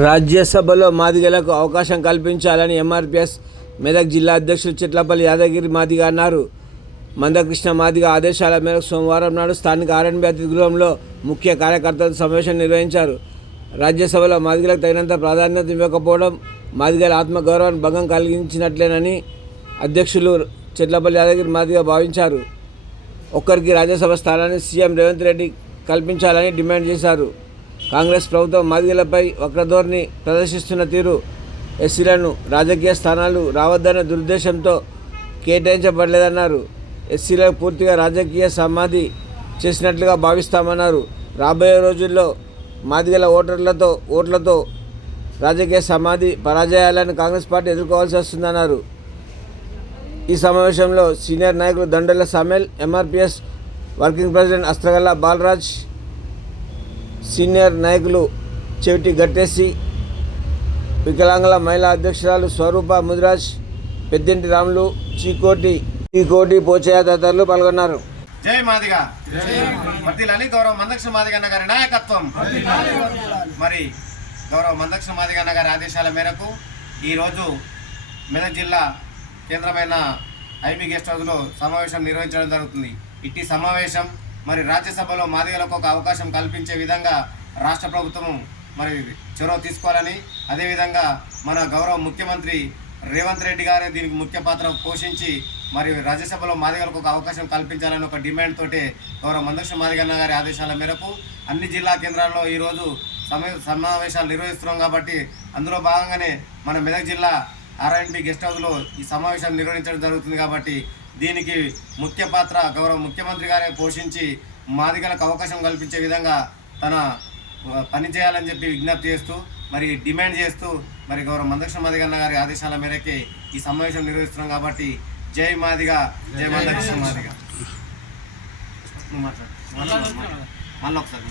రాజ్యసభలో మాదిగలకు అవకాశం కల్పించాలని ఎంఆర్పీఎస్ మెదక్ జిల్లా అధ్యక్షులు చిట్లపల్లి యాదగిరి మాదిగ అన్నారు. మందకృష్ణ మాదిగ ఆదేశాల మేరకు సోమవారం నాడు స్థానిక ఆర్ఎన్బి అతిథి గృహంలో ముఖ్య కార్యకర్తలతో సమావేశం నిర్వహించారు. రాజ్యసభలో మాదిగలకు తగినంత ప్రాధాన్యత ఇవ్వకపోవడం మాదిగల ఆత్మగౌరవాన్ని భంగం కలిగించినట్లేనని అధ్యక్షులు చిట్లపల్లి యాదగిరి మాదిగ భావించారు. ఒక్కరికి రాజ్యసభ స్థానాన్ని సీఎం రేవంత్ రెడ్డి కల్పించాలని డిమాండ్ చేశారు. కాంగ్రెస్ ప్రభుత్వం మాదిగలపై వక్రధోరణి ప్రదర్శిస్తున్న తీరు, ఎస్సీలను రాజకీయ స్థానాలు రావద్దన్న దురుద్దేశంతో కేటాయించబడలేదన్నారు. ఎస్సీలకు పూర్తిగా రాజకీయ సమాధి చేసినట్లుగా భావిస్తామన్నారు. రాబోయే రోజుల్లో మాదిగల ఓట్లతో రాజకీయ సమాధి పరాజయాలను కాంగ్రెస్ పార్టీ ఎదుర్కోవాల్సి వస్తుందన్నారు. ఈ సమావేశంలో సీనియర్ నాయకులు Dandela Samel, MRPS working president Astragalla Balaraj, senior నాయకులు చెవిటి గట్టేసి, వికలాంగుల మహిళా అధ్యక్షురాలు స్వరూప ముదిరాజ్, పెద్దింటి రాములు, చీకోటి పోచయ్య తదితరులు పాల్గొన్నారు. జై మాదిగ వర్ధిల్లాలి. గౌరవ మందకృష్ణ మాదిగ అన్న గారి నాయకత్వం. మరి గౌరవ మందకృష్ణ మాదిగ అన్న గారి ఆదేశాల మేరకు ఈరోజు మెదక్ జిల్లా కేంద్రమైన ఐబీ గెస్ట్ హౌస్లో సమావేశం నిర్వహించడం జరుగుతుంది. ఇట్టి సమావేశం మరి రాజ్యసభలో మాదిగలకు ఒక అవకాశం కల్పించే విధంగా రాష్ట్ర ప్రభుత్వం మరి చొరవ తీసుకోవాలని, అదేవిధంగా మన గౌరవ ముఖ్యమంత్రి రేవంత్ రెడ్డి గారు దీనికి ముఖ్య పాత్ర పోషించి మరి రాజ్యసభలో మాదిగలకు ఒక అవకాశం కల్పించాలని ఒక డిమాండ్ తోటే గౌరవ మందకృష్ణ మాదిగన్న గారి ఆదేశాల మేరకు అన్ని జిల్లా కేంద్రాల్లో ఈరోజు సమావేశాలు నిర్వహిస్తున్నాం. కాబట్టి అందులో భాగంగానే మన మెదక్ జిల్లా ఆర్ఎన్బి గెస్ట్ హౌస్లో ఈ సమావేశం నిర్వహించడం జరుగుతుంది. కాబట్టి దీనికి ముఖ్య పాత్ర గౌరవ ముఖ్యమంత్రి గారే పోషించి మాదిగలకు అవకాశం కల్పించే విధంగా తన పని చేయాలని చెప్పి విజ్ఞప్తి చేస్తూ మరి డిమాండ్ చేస్తూ మరి గౌరవ మందకృష్ణ మాదిగ అన్న గారి ఆదేశాల మేరకే ఈ సమావేశం నిర్వహిస్తున్నాం. కాబట్టి జై మాదిగ, జై మందకృష్ణ మాదిగ. మళ్ళీ ఒకసారి